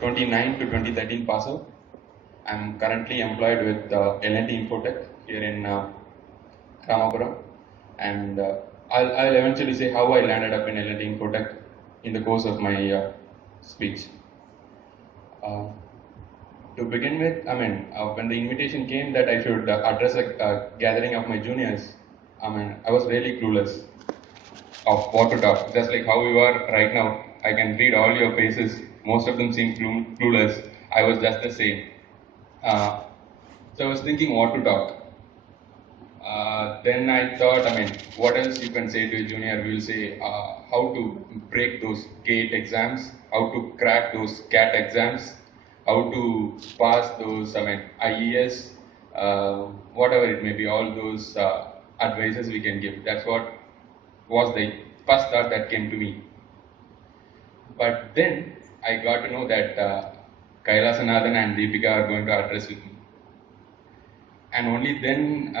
29 to 2013 pass out. I'm currently employed with L&T Infotech here in Ramapuram, and I'll eventually say how I landed up in L&T Infotech in the course of my speech. Uh, to begin with, when the invitation came that I should address a gathering of my juniors, I was really clueless of what to talk. Just like how you are right now, I can read all your faces. Most of them seem clueless. I was just the same. Uh, so I was thinking what to talk. Then I thought, what else you can say to a junior? We'll say how to break those GATE exams, how to crack those CAT exams, how to pass those, IES, whatever it may be, all those advices we can give. That's what was the first thought that came to me. But then I got to know that Kailasanathan and Deepika are going to address with me. And only then,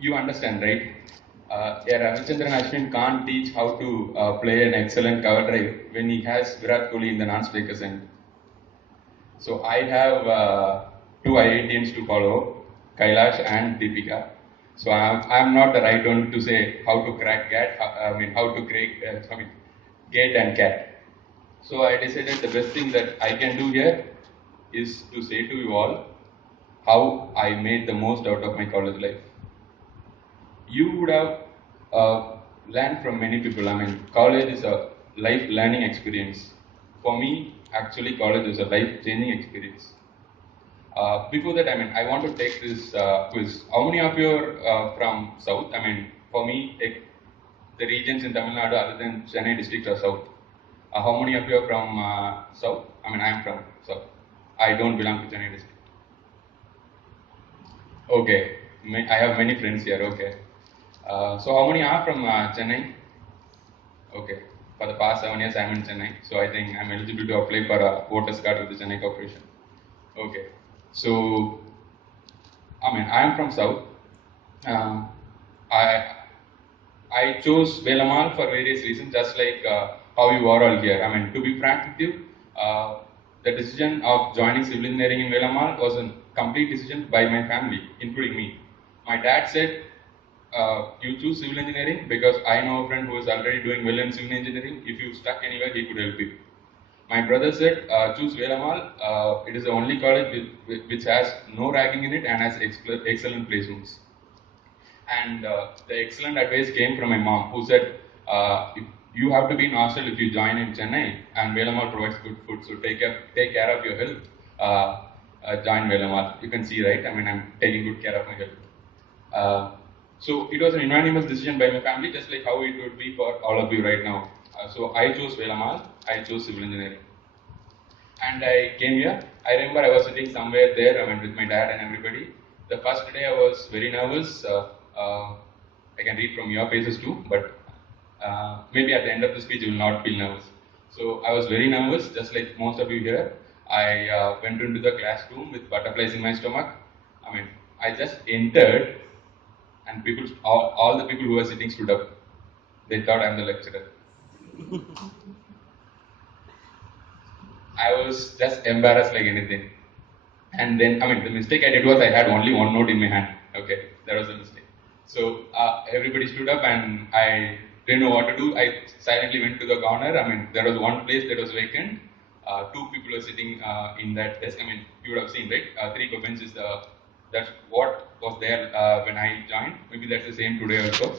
you understand, right? Ravichandran Ashwin can't teach how to play an excellent cover drive when he has Virat Kohli in the non-striker end. So I have two IITians to follow, Kailash and Deepika. So I'm not the right one to say how to crack GAT, how to crack, GATE and CAT. So I decided the best thing that I can do here is to say to you all how I made the most out of my college life. You would have learned from many people. College is a life learning experience. For me, actually, college is a life changing experience. Before that, I want to take this quiz. How many of you are from South? For me, the regions in Tamil Nadu other than Chennai district are South. How many of you are from South? I am from South. I don't belong to Chennai district. Okay, I have many friends here. Okay. So how many are from Chennai? Okay. For the past 7 years, I'm in Chennai. So I think I'm eligible to apply for a voters card with the Chennai Corporation. Okay. So, I'm from South. I chose Velamal for various reasons, just like how you are all here. To be frank with you, the decision of joining civil engineering in Velamal was a complete decision by my family, including me. My dad said, you choose civil engineering because I know a friend who is already doing well in civil engineering. If you stuck anywhere, he could help you. My brother said, choose Velamal. It is the only college which has no ragging in it and has excellent placements. And the excellent advice came from my mom, who said, you have to be in hostel if you join in Chennai, and Velamal provides good food, so take care of your health. Join Velamal. You can see, right? I'm taking good care of my health. So it was an unanimous decision by my family, just like how it would be for all of you right now. So I chose Velamal, I chose civil engineering. And I came here. I remember I was sitting somewhere there, with my dad and everybody. The first day I was very nervous. I can read from your faces too, but maybe at the end of the speech you will not feel nervous. So I was very nervous, just like most of you here. I went into the classroom with butterflies in my stomach. I just entered, and all the people who were sitting stood up. They thought I'm the lecturer. I was just embarrassed like anything. And then, the mistake I did was I had only one note in my hand. Okay, that was a mistake. So everybody stood up and I didn't know what to do. I silently went to the corner. There was one place that was vacant. Two people were sitting in that desk. You would have seen, right? Three benches. That's what was there when I joined. Maybe that's the same today also.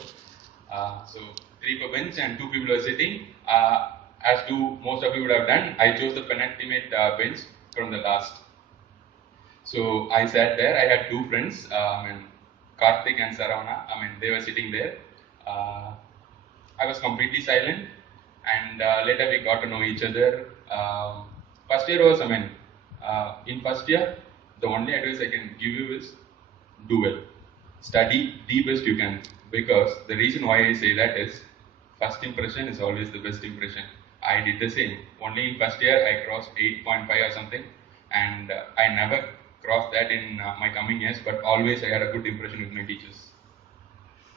So three per bench and two people were sitting. As to most of you would have done, I chose the penultimate bench from the last. So I sat there. I had two friends, Karthik and Saravana. They were sitting there. I was completely silent, and later we got to know each other. First year was, in first year, the only advice I can give you is do well. Study the best you can, because the reason why I say that is first impression is always the best impression. I did the same. Only in first year I crossed 8.5 or something, and I never crossed that in my coming years, but always I had a good impression with my teachers.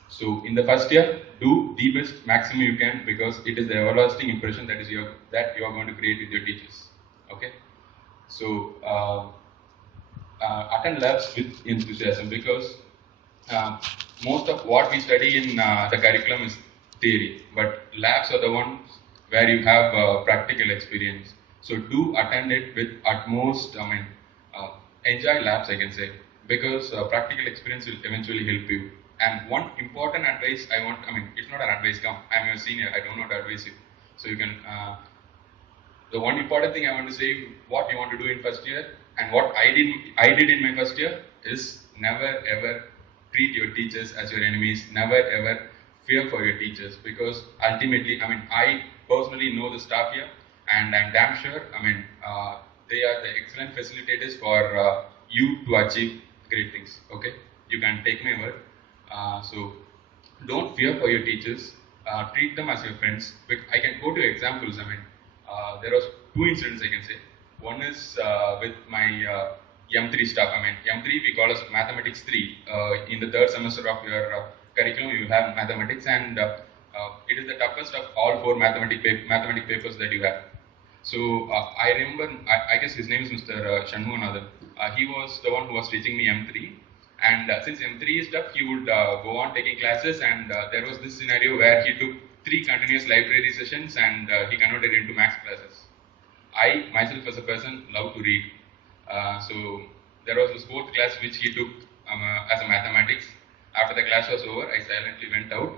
So in the first year, do the best maximum you can because it is the everlasting impression that you are going to create with your teachers. Okay. So attend labs with enthusiasm because uh, most of what we study in the curriculum is theory, but labs are the ones where you have practical experience. So do attend it with utmost, uh, enjoy labs, I can say, because practical experience will eventually help you. And one important advice it's not an advice, come, I'm your senior, I don't know how to advise you. So you can the one important thing I want to say, what you want to do in first year, and what I did in my first year is never ever treat your teachers as your enemies. Never ever fear for your teachers because ultimately, I personally know the staff here, and I'm damn sure. They are the excellent facilitators for you to achieve great things. Okay, you can take my word. So don't fear for your teachers. Treat them as your friends. I can go to examples. There was two incidents I can say. One is with my M3 staff. M3 we call as Mathematics 3. In the third semester of your curriculum, you have mathematics, and it is the toughest of all four mathematic papers that you have. So I remember, I guess his name is Mr. Shanmuganathan. He was the one who was teaching me M3. And since M3 is tough, he would go on taking classes. And there was this scenario where he took 3 continuous library sessions and he converted into max classes. I myself, as a person, love to read. So there was this fourth class which he took as a mathematics. After the class was over, I silently went out,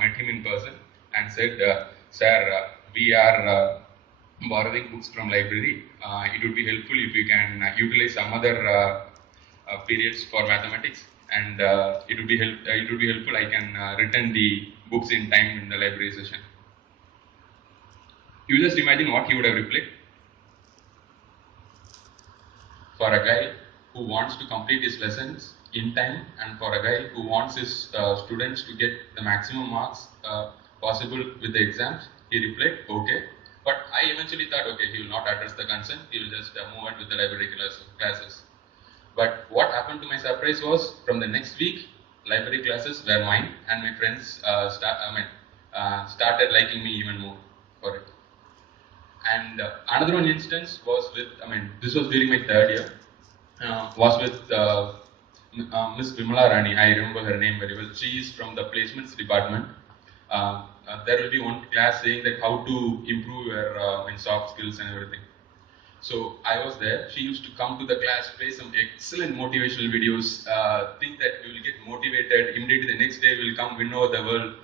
met him in person, and said, "Sir, we are borrowing books from library. It would be helpful if you can utilize some other periods for mathematics, and it would be helpful. I can return the books in time in the library session." You just imagine what he would have replied. For a guy who wants to complete his lessons in time, and for a guy who wants his students to get the maximum marks possible with the exams, he replied, "Okay." But I eventually thought, okay, he will not address the concern, he will just move on with the library classes. But what happened to my surprise was, from the next week, library classes were mine, and my friends started liking me even more for it. And another one instance was with, this was during my third year, was with Miss Vimala Rani. I remember her name very well. She is from the placements department. There will be one class saying that how to improve your soft skills and everything. So I was there. She used to come to the class, play some excellent motivational videos, think that we will get motivated. Immediately the next day we will come win over the world.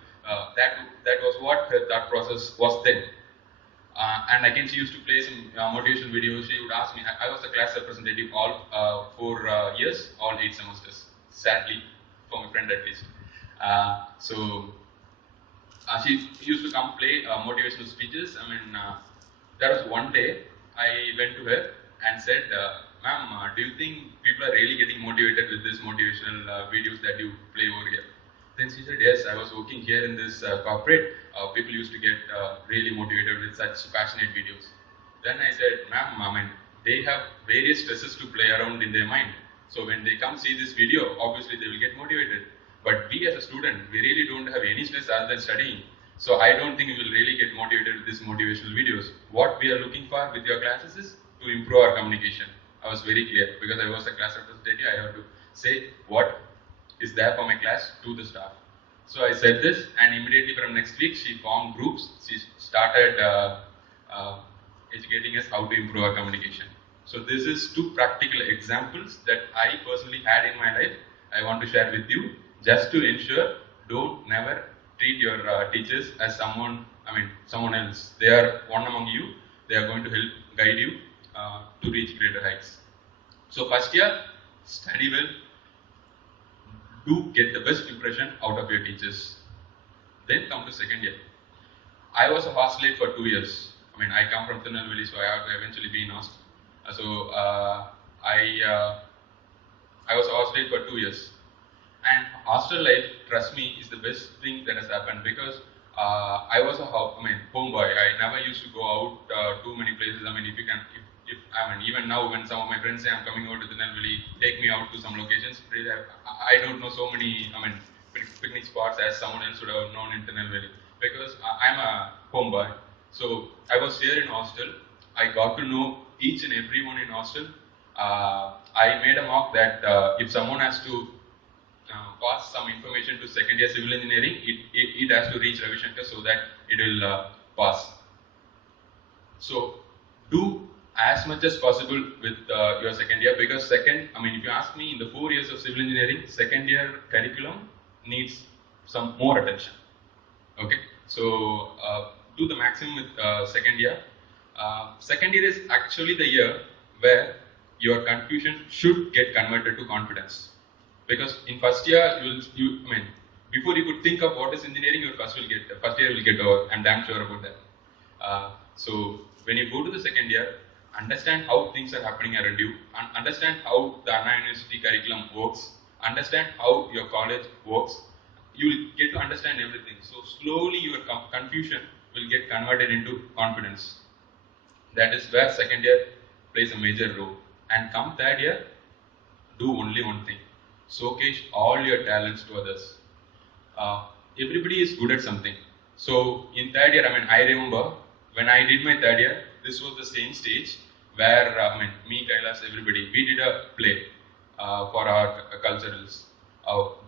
That was what her thought process was then. And again, she used to play some motivational videos. She would ask me. I was the class representative all 4 years, all 8 semesters. Sadly, for my friend at least. She used to come play motivational speeches. There was one day I went to her and said, "Ma'am, do you think people are really getting motivated with these motivational videos that you play over here?" Then she said, "Yes, I was working here in this corporate. People used to get really motivated with such passionate videos." Then I said, "Ma'am, they have various stresses to play around in their mind. So when they come see this video, obviously they will get motivated. But we as a student, we really don't have any stress other than studying. So I don't think we will really get motivated with these motivational videos. What we are looking for with your classes is to improve our communication." I was very clear because I was a class representative. I have to say what is there for my class to the staff. So I said this, and immediately from next week, she formed groups. She started educating us how to improve our communication. So this is two practical examples that I personally had in my life. I want to share with you just to ensure don't never treat your teachers as someone else. They are one among you. They are going to help guide you to reach greater heights. So first year, study well, do get the best impression out of your teachers. Then come to second year. I was a hostelate for 2 years. I come from Tirunelveli, so I have to eventually be in hostel. I was a hostelate for 2 years. And hostel life, trust me, is the best thing that has happened because I was a homeboy. I never used to go out too many places. If you can, if even now when some of my friends say I'm coming over to Tirunelveli, take me out to some locations. I don't know so many. picnic spots as someone else would have known in Tirunelveli. Because I'm a homeboy, so I was here in hostel. I got to know each and everyone in hostel. I made a mock that if someone has to pass some information to second year civil engineering, it has to reach Ravi Shankar so that it will pass. So do as much as possible with your second year, because if you ask me, in the 4 years of civil engineering, second year curriculum needs some more attention. Okay, so do the maximum with second year. Second year is actually the year where your confusion should get converted to confidence, because in first year before you could think of what is engineering, your first year will get over. I'm damn sure about that. So when you go to the second year, understand how things are happening around you, and understand how the Anna University curriculum works, understand how your college works. You will get to understand everything. So slowly your confusion will get converted into confidence. That is where second year plays a major role. And come third year, do only one thing: showcase all your talents to others. Everybody is good at something. So in third year, I remember when I did my third year, this was the same stage where me, Kailas, everybody, we did a play for our culturals.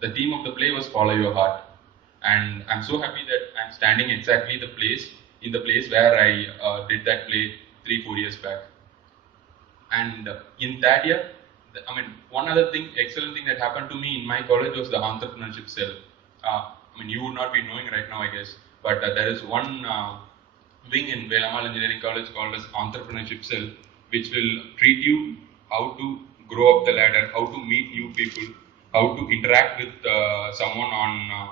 The theme of the play was Follow Your Heart, and I'm so happy that I'm standing exactly in the place where I did that play 3-4 years back. And in that year, one other thing, excellent thing that happened to me in my college was the entrepreneurship cell. You would not be knowing right now, I guess, but there is one wing in Velamal Engineering College called as entrepreneurship cell, which will treat you how to grow up the ladder, how to meet new people, how to interact with someone on,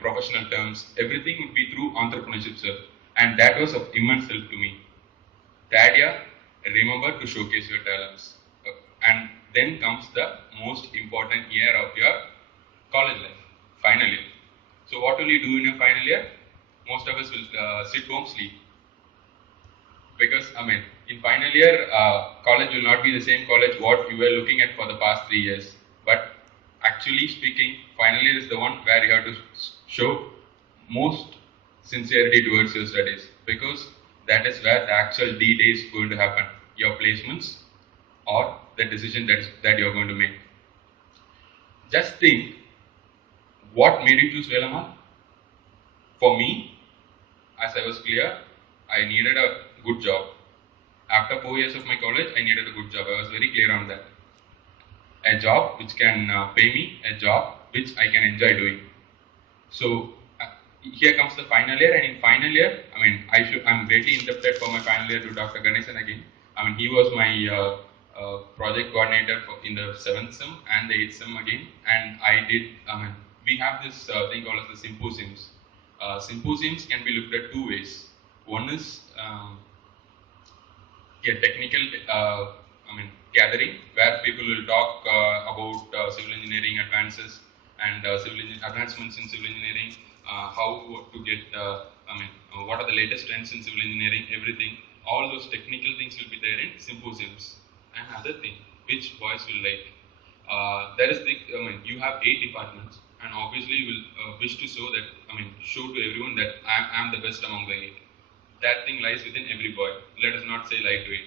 professional terms. Everything would be through entrepreneurship cell, and that was of immense help to me. Third year, remember to showcase your talents. And then comes the most important year of your college life, final year. So what will you do in your final year? Most of us will sit home, sleep. Because, in final year, college will not be the same college what you were looking at for the past 3 years. But actually speaking, final year is the one where you have to show most sincerity towards your studies, because that is where the actual D-Day is going to happen. Your placements or the decision that you're going to make. Just think, what made you choose Velamal? For me, as I was clear, I needed a good job. After 4 years of my college, I needed a good job. I was very clear on that. A job which can pay me, a job which I can enjoy doing. So here comes the final year, and in final year, I'm greatly indebted for my final year to Dr. Ganesan again. He was my project coordinator in the 7th sem and the 8th sem again, and we have this thing called as the symposiums. Symposiums can be looked at two ways. One is a technical gathering where people will talk about civil engineering advances and advancements in civil engineering, how to get, what are the latest trends in civil engineering, everything. All those technical things will be there in symposiums. Another thing which boys will like, there is you have 8 departments, and obviously you will wish to show to everyone that I'm the best among the 8. That thing lies within every boy. Let us not say lie to it.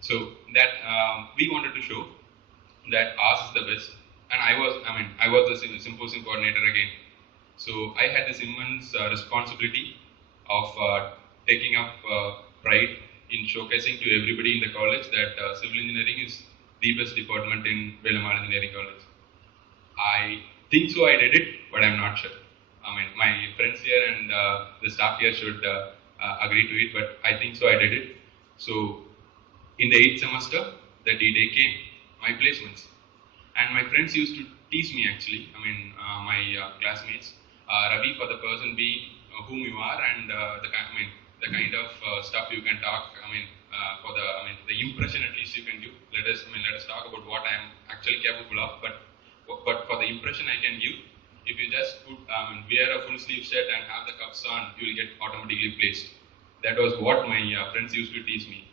So that we wanted to show that ours is the best, and I was the symposium coordinator again. So I had this immense responsibility of taking up pride in showcasing to everybody in the college that civil engineering is the best department in Velamal Engineering College. I think so I did it, but I'm not sure. My friends here and the staff here should agree to it, but I think so I did it. So in the 8th semester, the D-Day came, my placements. And my friends used to tease me actually, my classmates, Ravi, for the person be whom you are, and the kind of stuff you can talk, for the impression at least you can give. Let us talk about what I am actually capable of, but for the impression I can give, if you just wear a full sleeve shirt and have the cuffs on, you will get automatically placed. That was what my friends used to tease me.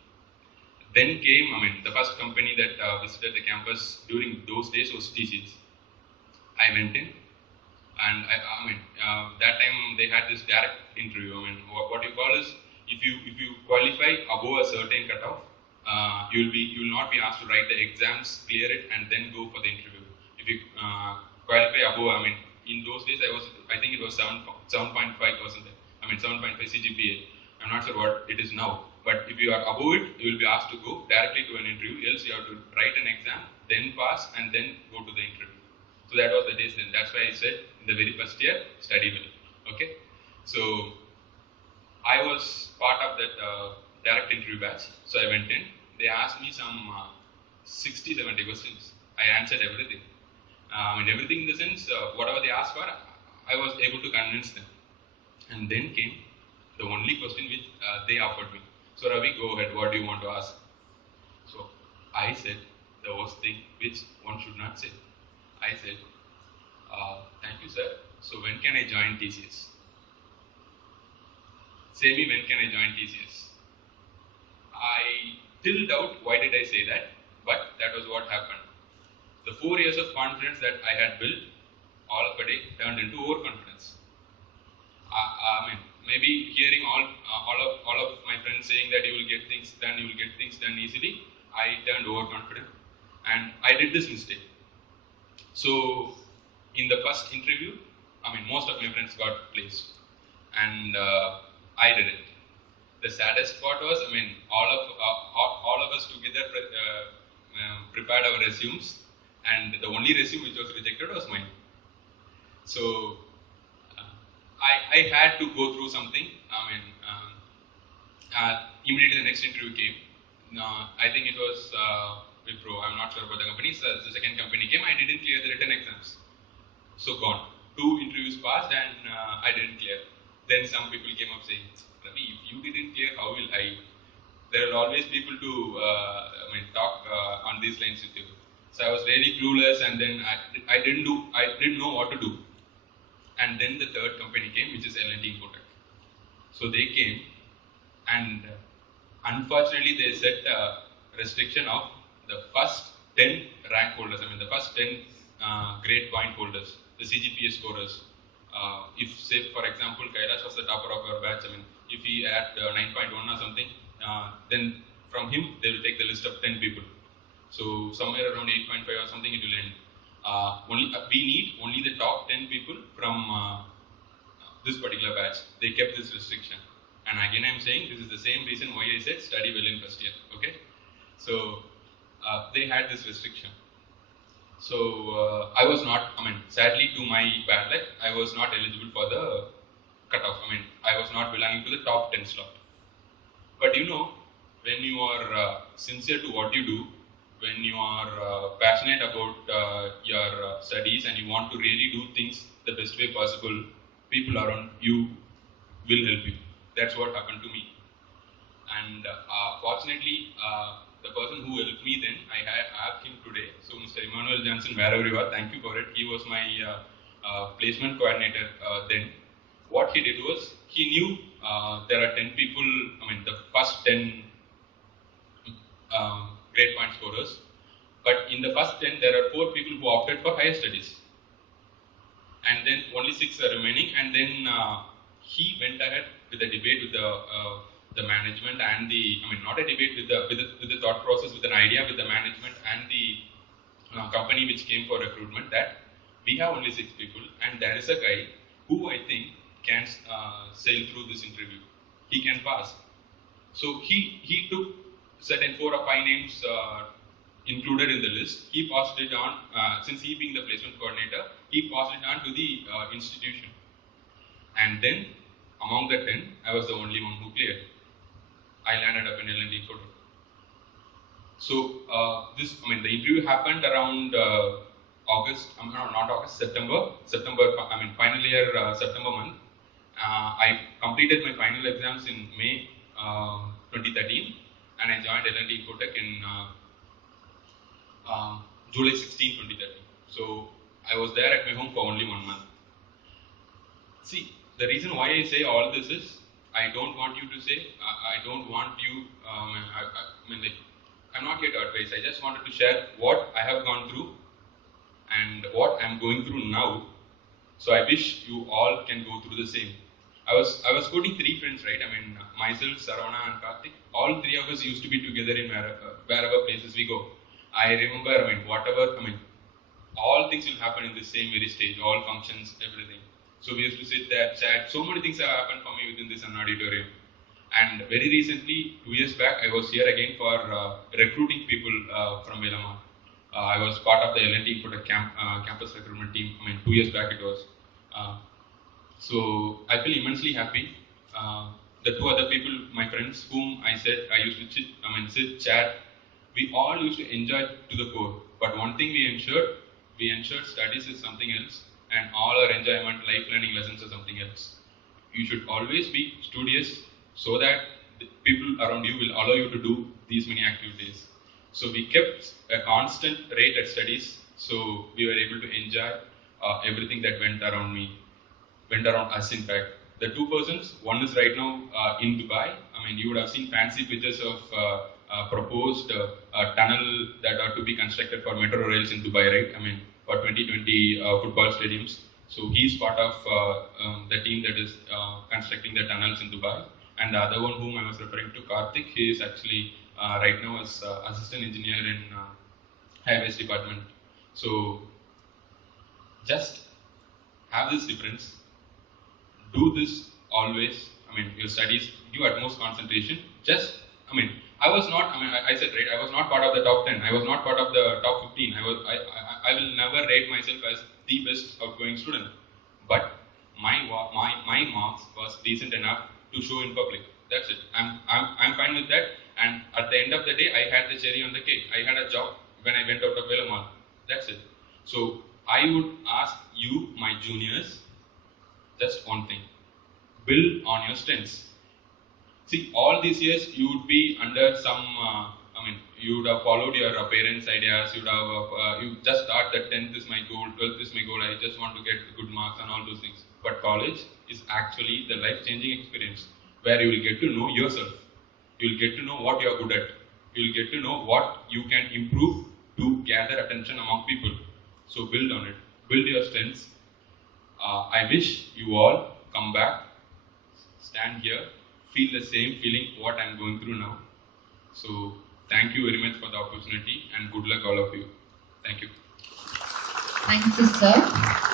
Then came, the first company that visited the campus during those days was TCS. I went in. And I mean, that time they had this direct interview. I mean, what you call is if you qualify above a certain cutoff, you will not be asked to write the exams, clear it, and then go for the interview. If you qualify above, I mean, in those days I think it was 7.5%. I mean 7.5 CGPA. I'm not sure what it is now, but if you are above it, you will be asked to go directly to an interview. Else you have to write an exam, then pass, and then go to the interview. So that was the days then. That's why I said in the very first year, study well. Okay. So I was part of that direct interview batch. So I went in. They asked me some 60, 70 questions. I answered everything. I mean everything in the sense, whatever they asked for, I was able to convince them. And then came the only question which they offered me. So Ravi, go ahead. What do you want to ask? So I said the worst thing which one should not say. I said, thank you, sir. So when can I join TCS? Say me, when can I join TCS? I still doubt why did I say that, but that was what happened. The 4 years of confidence that I had built, all of a day turned into overconfidence. I mean, maybe hearing all of my friends saying that you will get things done easily, I turned overconfident, and I did this mistake. So in the first interview, I mean, most of my friends got placed, and I didn't. The saddest part was, I mean, all of us together prepared our resumes, and the only resume which was rejected was mine. So I had to go through something. I mean, immediately the next interview came. I think it was Wipro. I'm not sure about the company. So the second company came. I didn't clear the written exams. So gone. 2 interviews passed and I didn't clear. Then some people came up saying, Ravi, if you didn't clear, how will I? There are always people to talk on these lines with you. So I was really clueless, and then I didn't know what to do. And then the third company came, which is L&T Infotech. So they came, and unfortunately they set a restriction of the first 10 rank holders. I mean the first 10 grade point holders, the CGPA scorers. If say for example Kailash was the topper of our batch, I mean if he had 9.1 or something, then from him they will take the list of 10 people. So somewhere around 8.5 or something it will end. We need only the top 10 people from this particular batch. They kept this restriction. And again I'm saying this is the same reason why I said study well in first year. Okay. So they had this restriction. So I was not, I mean, sadly to my bad luck, I was not eligible for the cutoff. I mean, I was not belonging to the top 10 slot. But you know, when you are sincere to what you do, when you are passionate about your studies and you want to really do things the best way possible, people around you will help you. That's what happened to me. And fortunately, the person who helped me then, I have him today. So Mr. Emmanuel Johnson, wherever you are, thank you for it. He was my placement coordinator then. What he did was, he knew there are 10 people, I mean the first 10 grade point scorers. But in the first 10, there are 4 people who opted for higher studies. And then only 6 are remaining. And then he went ahead with a debate with the management and the, I mean, not a debate with the thought process, with an idea with the management and the company which came for recruitment, that we have only 6 people and there is a guy who I think can sail through this interview. He can pass. So he took certain 4 or 5 names included in the list. He passed it on, since he being the placement coordinator, he passed it on to the institution. And then among the 10, I was the only one who cleared. I landed up in L&T Infotech. So the interview happened around August, not August, September, I mean final year September month. I completed my final exams in May 2013 and I joined L&T Infotech in July 16, 2013. So I was there at my home for only 1 month. See, the reason why I say all this is, I don't want you to say, I don't want you, I'm not here to advise, I just wanted to share what I have gone through and what I'm going through now. So I wish you all can go through the same. I was quoting three friends, right? I mean, myself, Saravana, and Karthik. All three of us used to be together in wherever places we go. I remember, I mean, whatever, I mean, all things will happen in the same very stage, all functions, everything. So we used to sit there, chat. So many things have happened for me within this auditorium. And very recently, 2 years back, I was here again for recruiting people from Velaman. I was part of the L&D Infotech campus recruitment team. I mean, 2 years back it was. Uh, so I feel immensely happy. The two other people, my friends, whom I said I used to sit, chat, we all used to enjoy to the core. But one thing we ensured studies is something else, and all our enjoyment, life learning lessons are something else. You should always be studious so that the people around you will allow you to do these many activities. So we kept a constant rate at studies, so we were able to enjoy everything that went around us in fact. The two persons, one is right now in Dubai. I mean, you would have seen fancy pictures of proposed tunnel that are to be constructed for metro rails in Dubai, right? I mean, for 2020 football stadiums. So he's part of the team that is constructing the tunnels in Dubai. And the other one whom I was referring to, Karthik, he is actually right now as assistant engineer in highways department. So just have this difference. Do this always. I mean, your studies, give utmost concentration. Just, I mean, I was not, I mean, I said, right, I was not part of the top 10. I was not part of the top 15. I will never rate myself as the best outgoing student. But my marks was decent enough to show in public. That's it. I'm fine with that. And at the end of the day, I had the cherry on the cake. I had a job when I went out of Velaman. That's it. So I would ask you, my juniors, just one thing. Build on your strengths. See, all these years you would be under some, you would have followed your parents' ideas, you just thought that 10th is my goal, 12th is my goal, I just want to get good marks and all those things. But college is actually the life-changing experience where you will get to know yourself. You will get to know what you are good at. You will get to know what you can improve to gather attention among people. So build on it. Build your strengths. I wish you all come back, stand here, feel the same feeling what I'm going through now. So thank you very much for the opportunity and good luck all of you. Thank you. Thank you, sir.